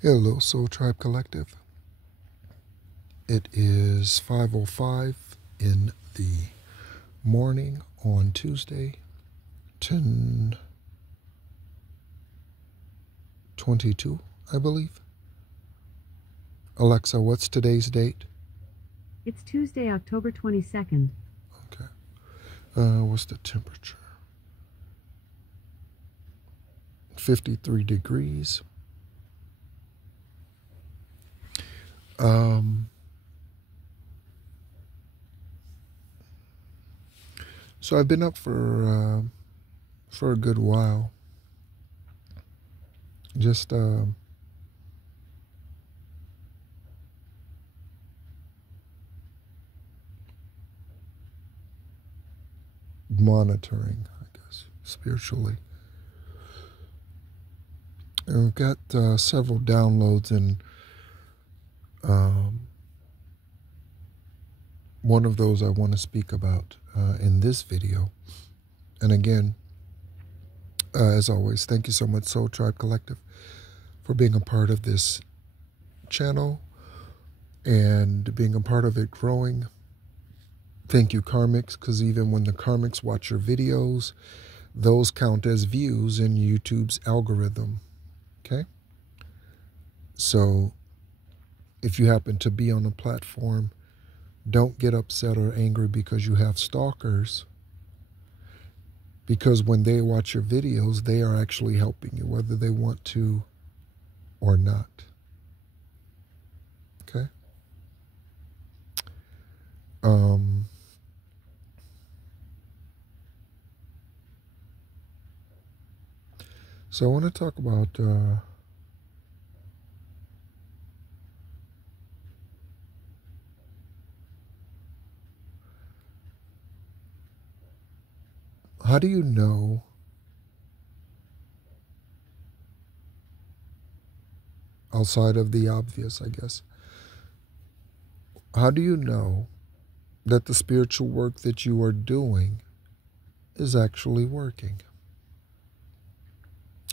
Hello, Soul Tribe Collective. It is 5:05 in the morning on Tuesday, 10/22, I believe. Alexa, what's today's date? It's Tuesday, October 22nd. Okay. What's the temperature? 53 degrees. So I've been up for a good while. Just monitoring, I guess, spiritually. And I've got several downloads, and one of those I want to speak about in this video. And again, as always, thank you so much, Soul Tribe Collective, for being a part of this channel and being a part of it growing. Thank you, Karmics, because even when the Karmics watch your videos, those count as views in YouTube's algorithm. Okay? So if you happen to be on a platform, don't get upset or angry because you have stalkers. Because when they watch your videos, they are actually helping you, whether they want to or not. Okay? So I want to talk about how do you know outside of the obvious, I guess, how do you know that the spiritual work that you are doing is actually working?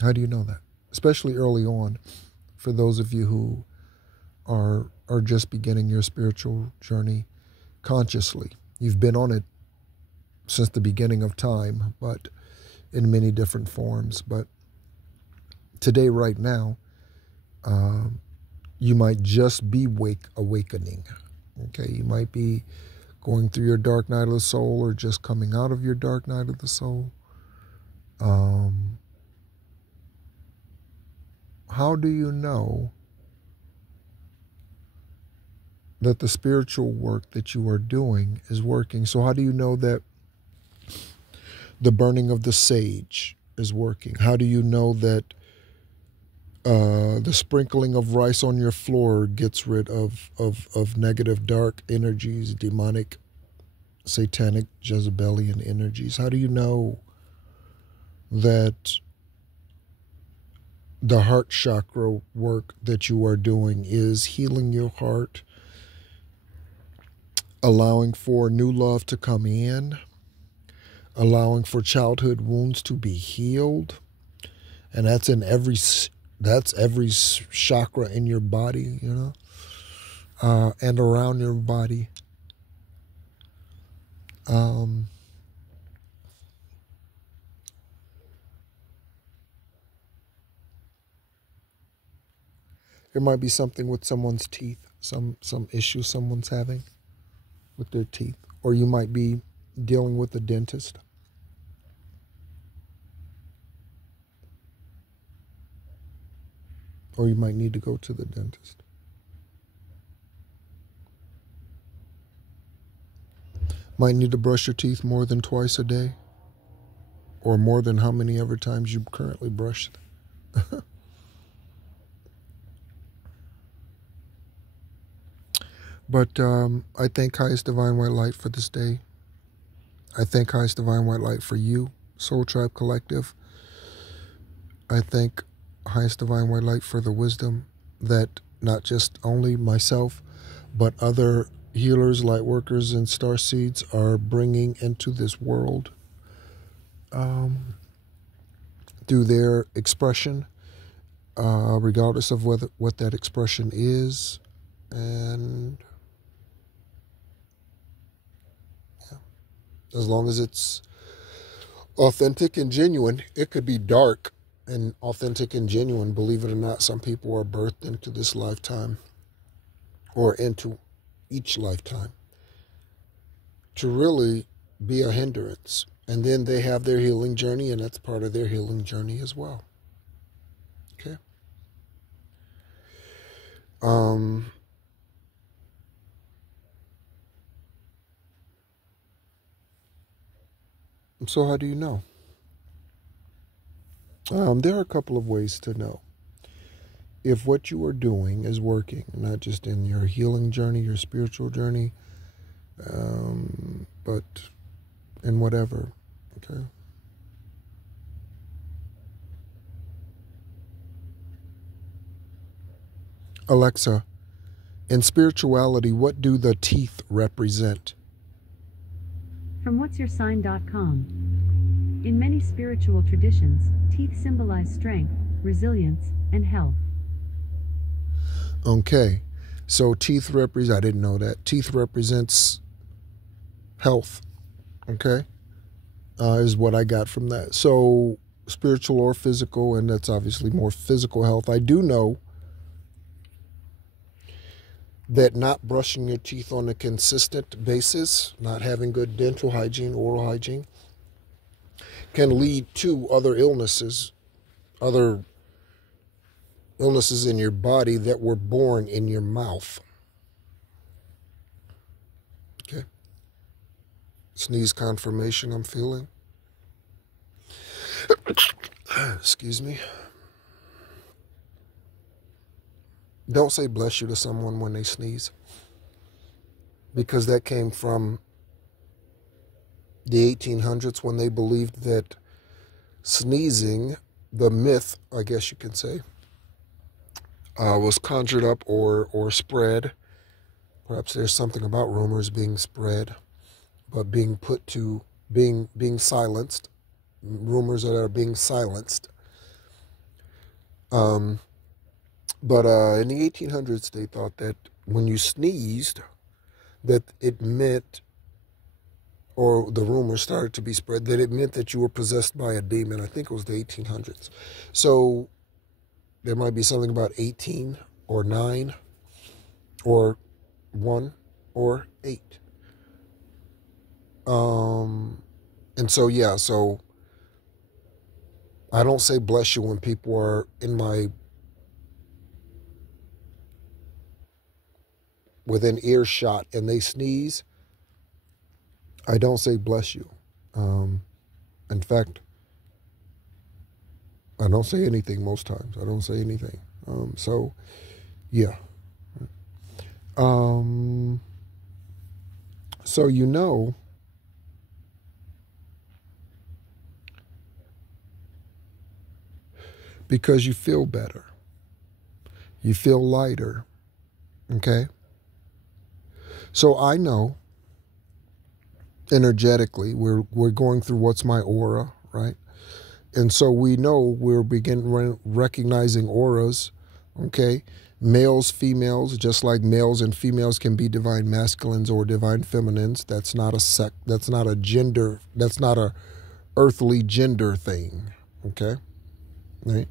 How do you know that? Especially early on, for those of you who are just beginning your spiritual journey consciously. You've been on it since the beginning of time, but in many different forms. But today, right now, you might just be awakening. Okay, you might be going through your dark night of the soul or just coming out of your dark night of the soul. How do you know that the spiritual work that you are doing is working? So how do you know that the burning of the sage is working? How do you know that the sprinkling of rice on your floor gets rid of negative, dark energies, demonic, satanic, Jezebelian energies? How do you know that the heart chakra work that you are doing is healing your heart, allowing for new love to come in, allowing for childhood wounds to be healed? And that's in every chakra in your body, and around your body. There might be something with someone's teeth, some issue someone's having with their teeth, or you might be dealing with a dentist. Or you might need to go to the dentist. Might need to brush your teeth more than twice a day, or more than how many ever times you currently brush them. But I thank Highest Divine White Light for this day. I thank Highest Divine White Light for you, Soul Tribe Collective. I thank Highest Divine White Light for the wisdom that not just only myself, but other healers, light workers, and star seeds are bringing into this world through their expression regardless of what that expression is. And yeah, as long as it's authentic and genuine. It could be dark and authentic and genuine. Believe it or not, some people are birthed into this lifetime or into each lifetime to really be a hindrance. And then they have their healing journey, and that's part of their healing journey as well. Okay. So how do you know? There are a couple of ways to know if what you are doing is working, not just in your healing journey, your spiritual journey, but in whatever. Okay. Alexa, in spirituality, what do the teeth represent? From whatsyoursign.com. In many spiritual traditions, teeth symbolize strength, resilience, and health. Okay, so teeth represent, I didn't know that. Teeth represents health, okay, is what I got from that. So spiritual or physical, and that's obviously more physical health. I do know that not brushing your teeth on a consistent basis, not having good dental hygiene, oral hygiene, can lead to other illnesses in your body that were born in your mouth. Okay. Sneeze confirmation I'm feeling. Excuse me. Don't say bless you to someone when they sneeze, because that came from the 1800s when they believed that sneezing, the myth, I guess you can say, was conjured up or spread. Perhaps there's something about rumors being spread, but being silenced. Rumors that are being silenced. But in the 1800s, they thought that when you sneezed, that it meant, or the rumor started to be spread, that it meant that you were possessed by a demon. I think it was the 1800s. So there might be something about 18 or 9 or 1 or 8. And so, yeah, so I don't say bless you when people are within earshot and they sneeze. I don't say bless you. In fact, I don't say anything most times. I don't say anything. So, yeah. So you know, because you feel better. You feel lighter. Okay? So I know energetically we're going through what's my aura, right? And so we know we're recognizing auras, okay? Males, females, just like males and females can be divine masculines or divine feminines. That's not a gender, that's not a earthly gender thing, okay? Right?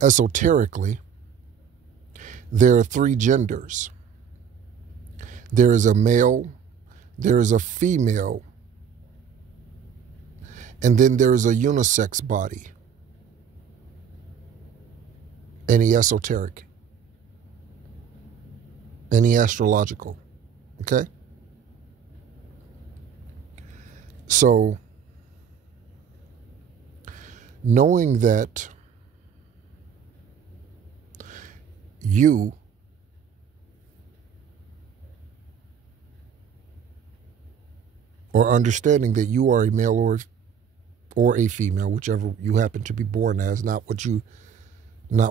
Esoterically, there are 3 genders. There is a male, there is a female, and then there is a unisex body. Any esoteric, any astrological, okay? So, knowing that you or understanding that you are a male or a female, whichever you happen to be born as, not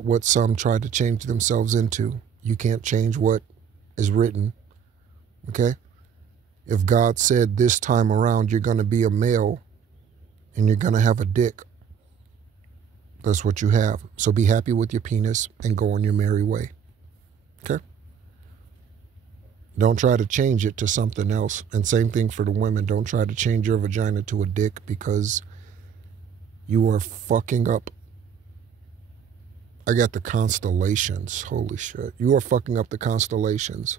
what some try to change themselves into. You can't change what is written, okay? If God said this time around you're going to be a male and you're going to have a dick, That's what you have. So be happy with your penis and go on your merry way. Okay? Don't try to change it to something else. And same thing for the women. Don't try to change your vagina to a dick, because you are fucking up. I got the constellations. Holy shit. You are fucking up the constellations.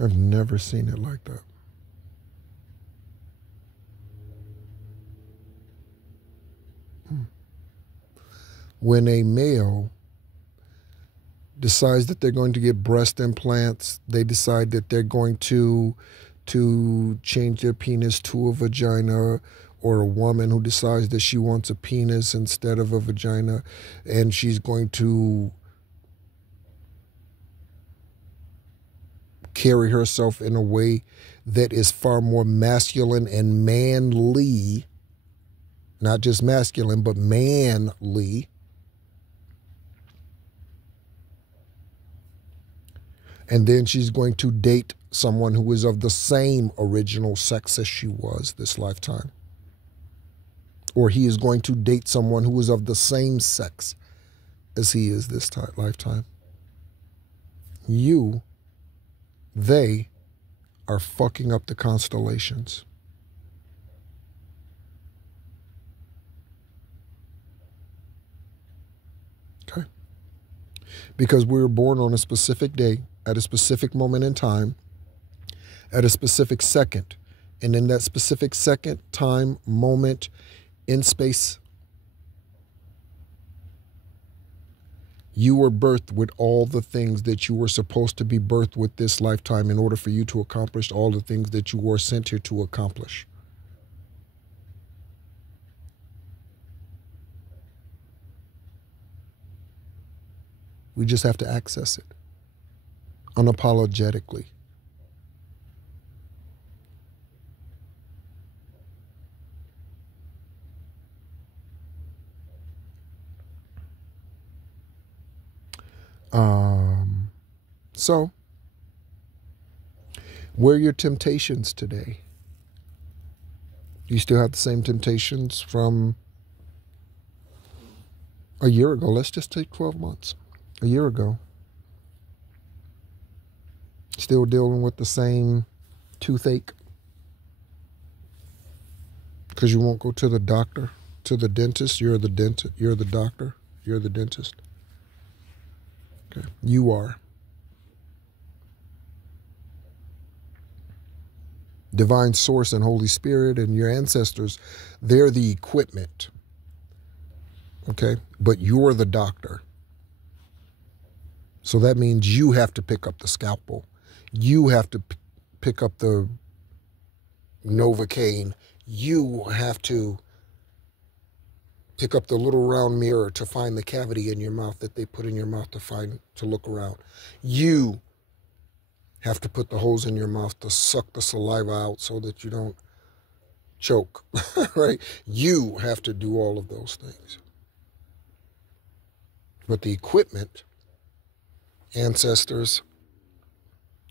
I've never seen it like that. When a male decides that they're going to get breast implants, they decide that they're going to change their penis to a vagina, or a woman who decides that she wants a penis instead of a vagina, and she's going to carry herself in a way that is far more masculine and manly, not just masculine, but manly. And then she's going to date someone who is of the same original sex as she was this lifetime. Or he is going to date someone who is of the same sex as he is this lifetime. They are fucking up the constellations. Okay? Because we were born on a specific day, at a specific moment in time, at a specific second. And in that specific second, time, moment, in space, you were birthed with all the things that you were supposed to be birthed with this lifetime in order for you to accomplish all the things that you were sent here to accomplish. We just have to access it unapologetically. So, where are your temptations today? Do you still have the same temptations from a year ago? Let's just take 12 months. A year ago. Still dealing with the same toothache? Because you won't go to the doctor, to the dentist. You're the dentist. You're the doctor. You're the dentist. Okay. You are. Divine Source and Holy Spirit and your ancestors, they're the equipment. Okay? But you're the doctor. So that means you have to pick up the scalpel. You have to pick up the Novocaine. You have to pick up the little round mirror to find the cavity in your mouth that they put in your mouth to look around. You have to put the holes in your mouth to suck the saliva out so that you don't choke, right? You have to do all of those things. But the equipment, ancestors,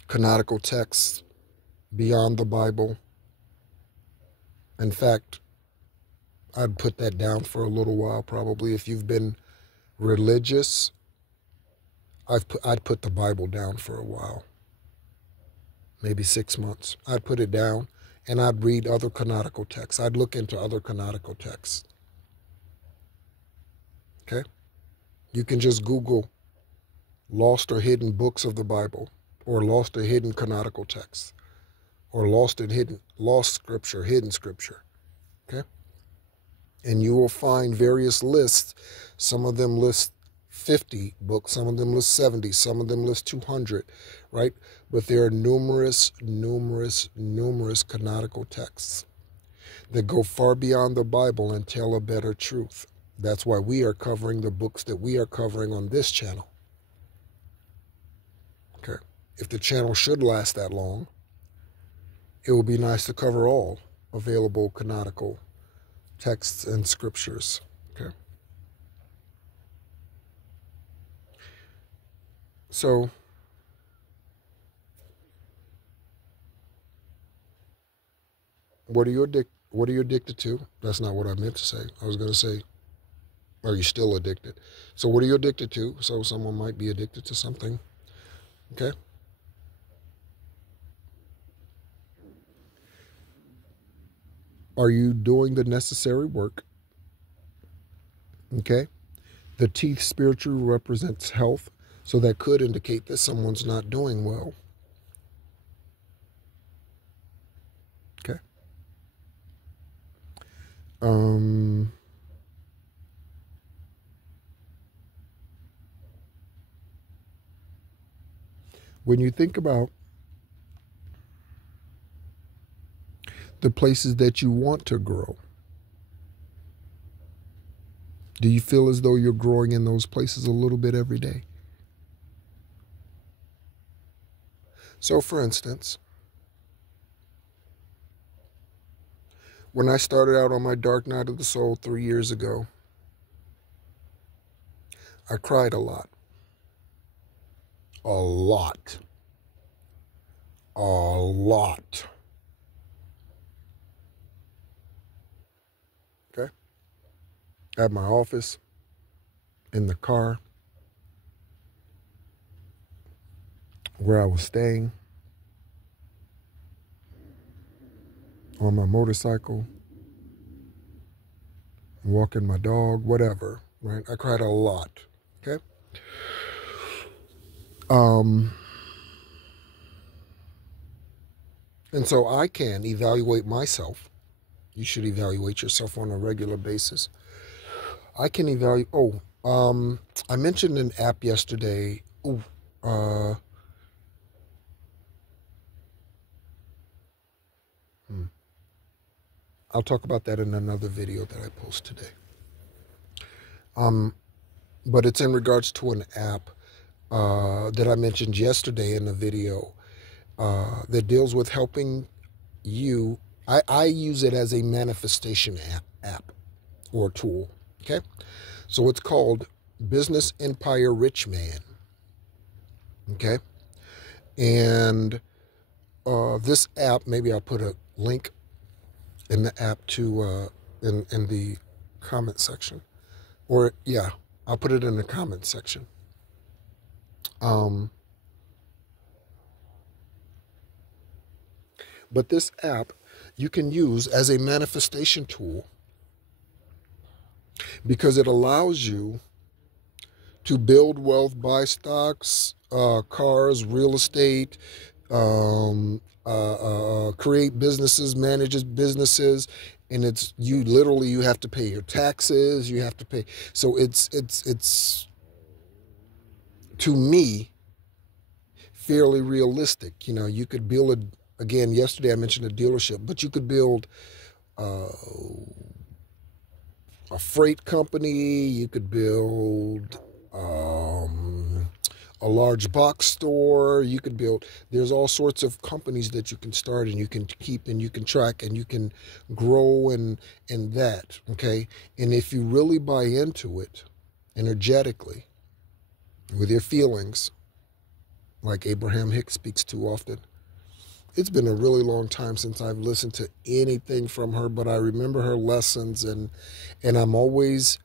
canonical texts, beyond the Bible. In fact, I'd put that down for a little while probably. If you've been religious, I'd put the Bible down for a while. Maybe 6 months. I'd put it down and I'd read other canonical texts. I'd look into other canonical texts. Okay? You can just Google lost or hidden books of the Bible, or lost or hidden canonical texts, or lost scripture, hidden scripture. Okay? And you will find various lists. Some of them list 50 books, some of them list 70, some of them list 200, right? But there are numerous canonical texts that go far beyond the Bible and tell a better truth. That's why we are covering the books that we are covering on this channel. Okay. If the channel should last that long, it would be nice to cover all available canonical texts and scriptures. Okay. So, What are you addicted to? That's not what I meant to say. I was going to say, are you still addicted? So what are you addicted to? So someone might be addicted to something. Okay. Are you doing the necessary work? Okay. The teeth spiritually represents health, so that could indicate that someone's not doing well. Okay. When you think about the places that you want to grow, do you feel as though you're growing in those places a little bit every day? So, for instance, when I started out on my dark night of the soul 3 years ago, I cried a lot. A lot. A lot. Okay? At my office, in the car, where I was staying, on my motorcycle, walking my dog, whatever, right? I cried a lot, okay? And so I can evaluate myself. You should evaluate yourself on a regular basis. I can evaluate, I mentioned an app yesterday. I'll talk about that in another video that I post today. But it's in regards to an app that I mentioned yesterday in the video that deals with helping you. I use it as a manifestation app or tool. Okay, so it's called Business Empire Rich Man. Okay, and this app, maybe I'll put a link in the app to in the comment section, or yeah, I'll put it in the comment section. But this app you can use as a manifestation tool because it allows you to build wealth, buy stocks, cars, real estate, create businesses, manages businesses, and it's you have to pay your taxes, you have to pay. So it's to me fairly realistic. You know, you could build again, yesterday I mentioned a dealership, but you could build a freight company, you could build a large box store, you could build, there's all sorts of companies that you can start and you can keep and you can track and you can grow in that, okay? And if you really buy into it energetically with your feelings, like Abraham Hicks speaks too often, it's been a really long time since I've listened to anything from her, but I remember her lessons and I'm always,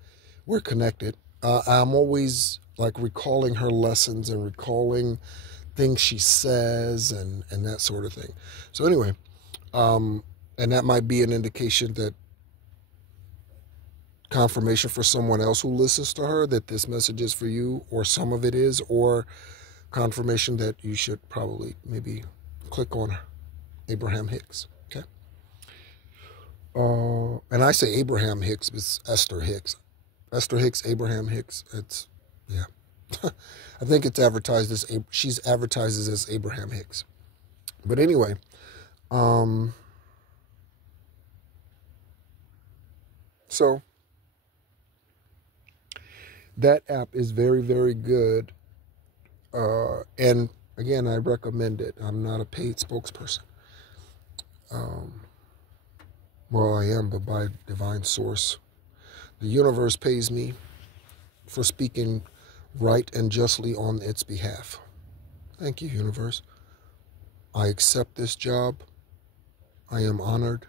we're connected. I'm always like recalling her lessons and recalling things she says and that sort of thing. So anyway, and that might be an indication that confirmation for someone else who listens to her that this message is for you, or some of it is, or confirmation that you should probably maybe click on Abraham Hicks. Okay. And I say Abraham Hicks, it's Esther Hicks. Esther Hicks, Abraham Hicks. It's, yeah. I think it's advertised as, she's advertised as Abraham Hicks. But anyway, so that app is very, very good. And again, I recommend it. I'm not a paid spokesperson. Well, I am, but by divine source. The universe pays me for speaking right and justly on its behalf. Thank you, universe. I accept this job. I am honored.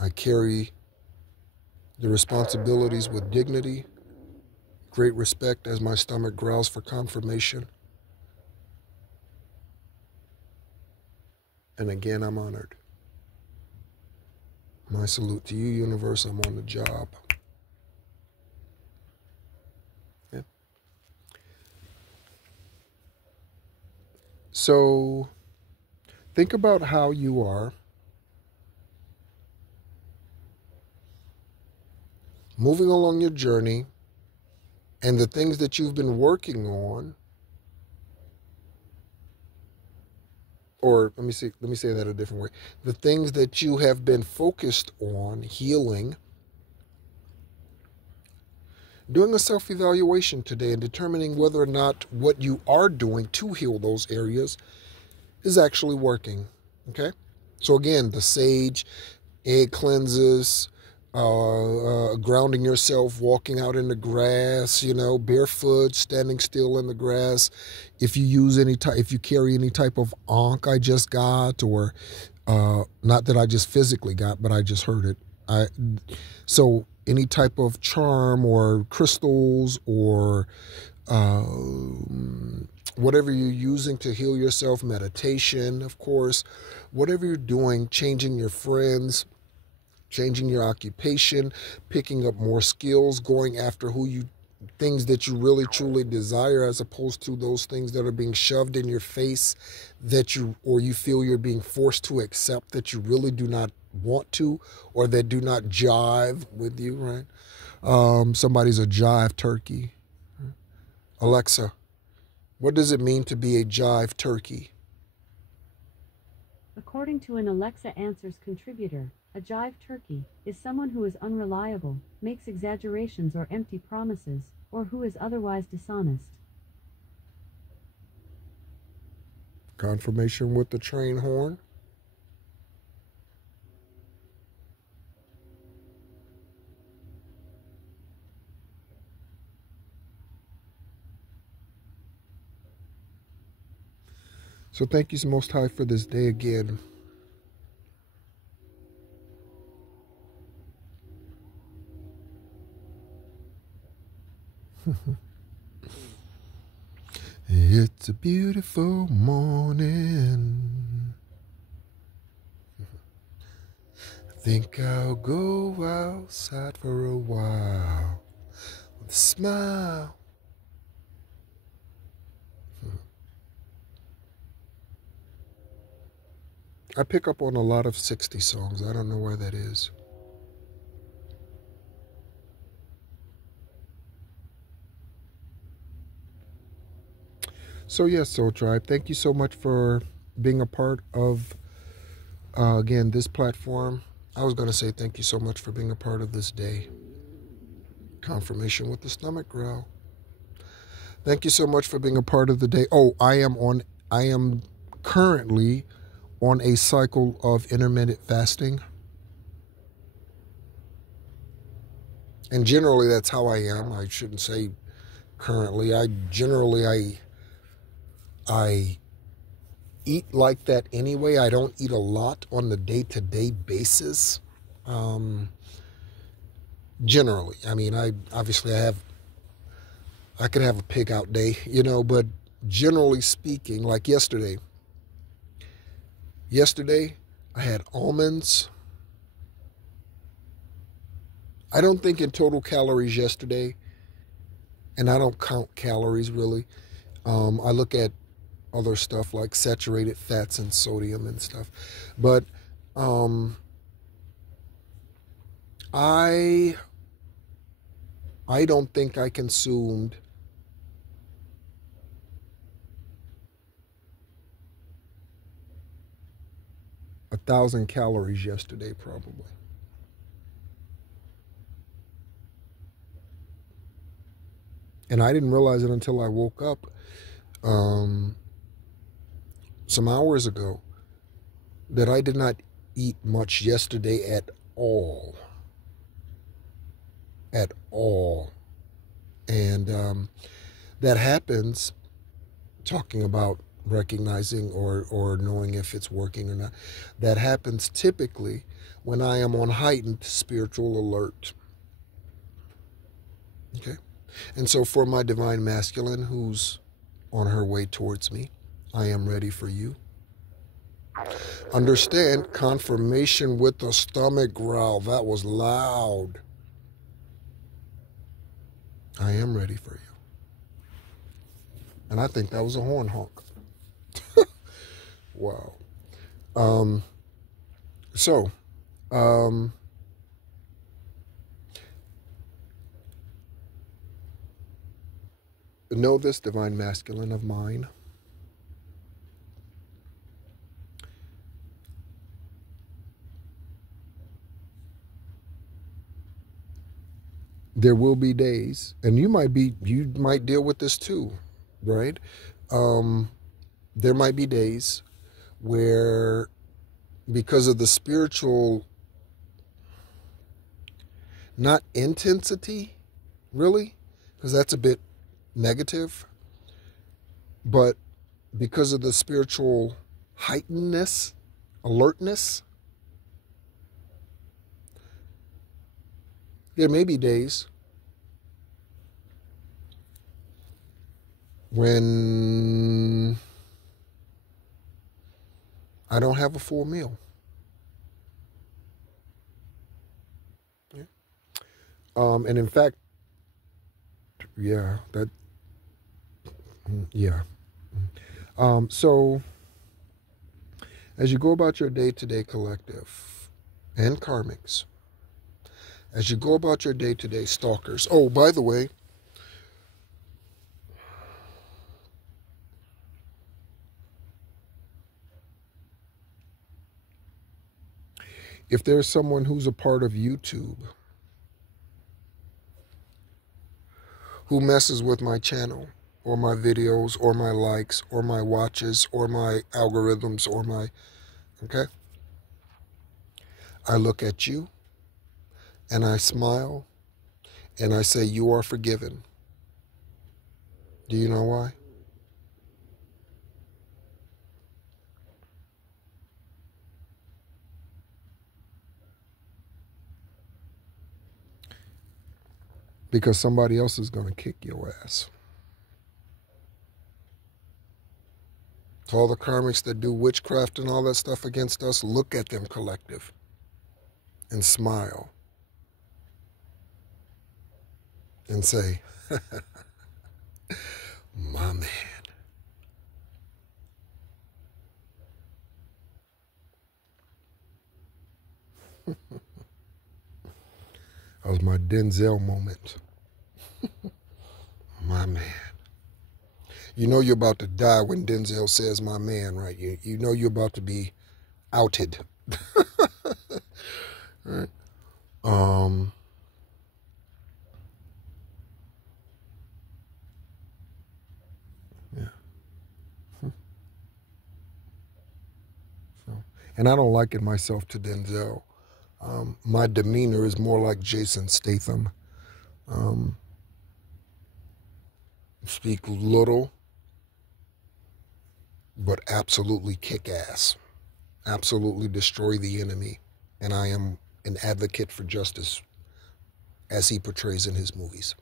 I carry the responsibilities with dignity, great respect as my stomach growls for confirmation. And again, I'm honored. My salute to you, universe. I'm on the job. Yeah. So think about how you are moving along your journey and the things that you've been working on. Or let me say that a different way. The things that you have been focused on healing, doing a self-evaluation today and determining whether or not what you are doing to heal those areas is actually working. Okay? So again, the sage, egg cleanses, grounding yourself, walking out in the grass, barefoot, standing still in the grass. If you if you carry any type of ankh I just got, or not that I just physically got, but I just heard it. So any type of charm or crystals or whatever you're using to heal yourself, meditation, of course, whatever you're doing, changing your friends, changing your occupation, picking up more skills, going after things that you really truly desire, as opposed to those things that are being shoved in your face or you feel you're being forced to accept that you really do not want to, or that do not jive with you, right? Somebody's a jive turkey. Alexa, what does it mean to be a jive turkey? According to an Alexa Answers contributor, a jive turkey is someone who is unreliable, makes exaggerations or empty promises, or who is otherwise dishonest. Confirmation with the train horn. So thank you, Most High, for this day again. It's a beautiful morning. I think I'll go outside for a while with a smile. I pick up on a lot of 60 songs. I don't know why that is. So yes, Soul Tribe, thank you so much for being a part of, again, this platform. I was going to say thank you so much for being a part of this day. Confirmation with the stomach growl. Thank you so much for being a part of the day. Oh, I am currently on a cycle of intermittent fasting. And generally that's how I am. I shouldn't say currently. I eat like that anyway. I don't eat a lot on the day-to-day basis. Generally. I mean, I could have a pig out day, but generally speaking, like yesterday I had almonds. I don't think in total calories yesterday, and I don't count calories really. I look at other stuff like saturated fats and sodium and stuff. But I don't think I consumed a 1,000 calories yesterday, probably. And I didn't realize it until I woke up some hours ago that I did not eat much yesterday at all. At all. And that happens, talking about recognizing or knowing if it's working or not. That happens typically when I am on heightened spiritual alert. Okay? And so for my divine masculine who's on her way towards me, I am ready for you. Understand, confirmation with a stomach growl. That was loud. I am ready for you. And I think that was a horn honk. Wow. So, know this, divine masculine of mine. There will be days, and you might deal with this too, right? There might be days where, because of the spiritual, not intensity, really, because that's a bit negative, but because of the spiritual heightenedness, alertness, there may be days when I don't have a full meal. Yeah. And in fact, yeah, yeah. So as you go about your day-to-day collective and karmics, as you go about your day-to-day stalkers. Oh, by the way, if there's someone who's a part of YouTube who messes with my channel or my videos or my likes or my watches or my algorithms or my, okay? I look at you and I smile and I say, you are forgiven. Do you know why? Because somebody else is going to kick your ass. To all the karmics that do witchcraft and all that stuff against us, look at them, collective, and smile and say, my man. That was my Denzel moment. My man. You know you're about to die when Denzel says my man, right? You know you're about to be outed. Right? Yeah. So, and I don't liken myself to Denzel. My demeanor is more like Jason Statham. Speak little, but absolutely kick ass. Absolutely destroy the enemy. And I am an advocate for justice as he portrays in his movies.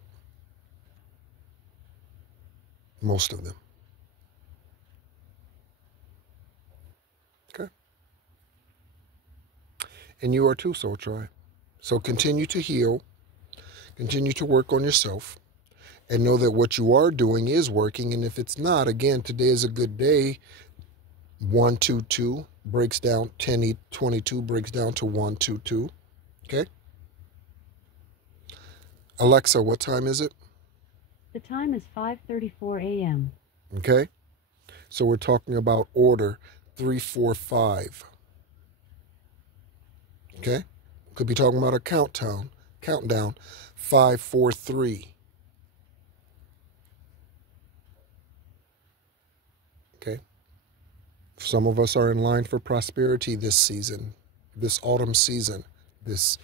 Most of them. Okay? And you are too, Soul Tribe. So continue to heal. Continue to work on yourself. And know that what you are doing is working. And if it's not, again, today is a good day. 122 breaks down, 1022 breaks down to 122. Okay? Alexa, what time is it? The time is 5:34 a.m. Okay? So we're talking about order 345. Okay? Could be talking about a countdown 543. Okay? Some of us are in line for prosperity this season, this autumn season, this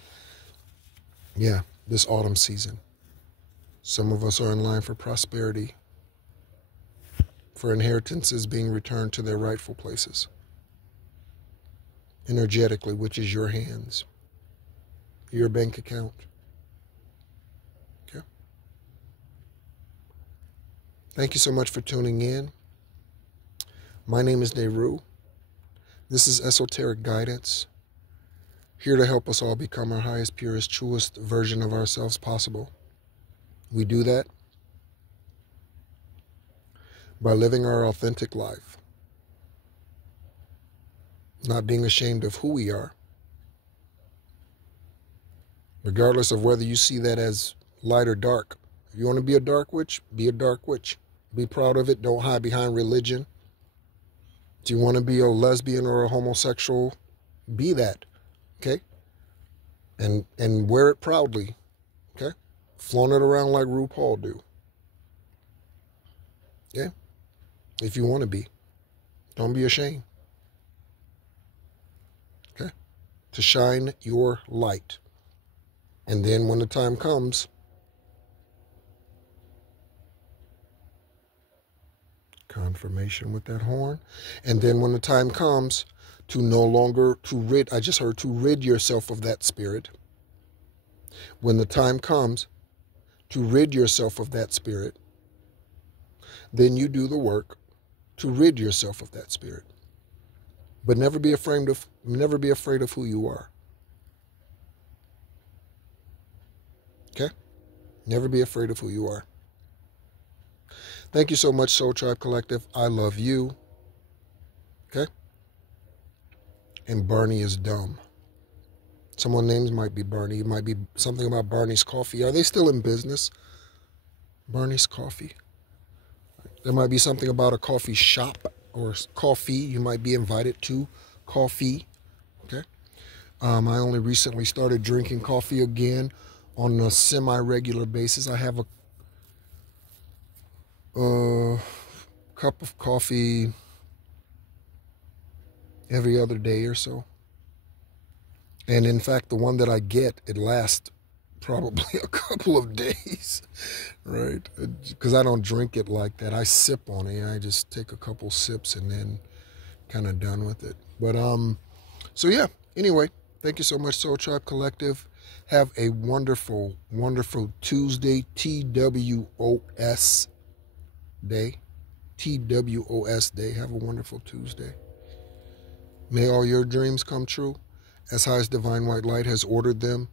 autumn season. Some of us are in line for prosperity. for inheritances being returned to their rightful places, energetically, which is your hands, your bank account. Okay. Thank you so much for tuning in. My name is Nehru. This is Esoteric Guidance, here to help us all become our highest, purest, truest version of ourselves possible. We do that by living our authentic life, not being ashamed of who we are, regardless of whether you see that as light or dark. If you want to be a dark witch, be a dark witch. Be proud of it. Don't hide behind religion. If you want to be a lesbian or a homosexual, be that, okay? And wear it proudly, okay? Flaunt it around like RuPaul do. Yeah? If you want to be. Don't be ashamed. Okay? To shine your light. And then when the time comes, confirmation with that horn. And then when the time comes to no longer, I just heard to rid yourself of that spirit. When the time comes to rid yourself of that spirit, then you do the work to rid yourself of that spirit. But never be afraid of who you are. Okay? Never be afraid of who you are. Thank you so much, Soul Tribe Collective. I love you. Okay? And Barney is dumb. Someone's names might be Barney. It might be something about Barney's Coffee. Are they still in business? Barney's Coffee. There might be something about a coffee shop or coffee. You might be invited to coffee. Okay? I only recently started drinking coffee again on a semi-regular basis. I have a cup of coffee every other day or so. And in fact, the one that I get, it lasts probably a couple of days, right? Because I don't drink it like that. I sip on it. I just take a couple sips and then kind of done with it. But so yeah, anyway, thank you so much, Soul Tribe Collective. Have a wonderful, wonderful Tuesday, TWOS day. TWOS day. Have a wonderful Tuesday. May all your dreams come true, as high as Divine White Light has ordered them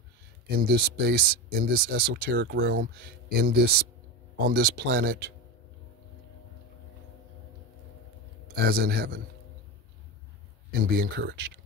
in this space, in this esoteric realm, on this planet, as in heaven. And be encouraged.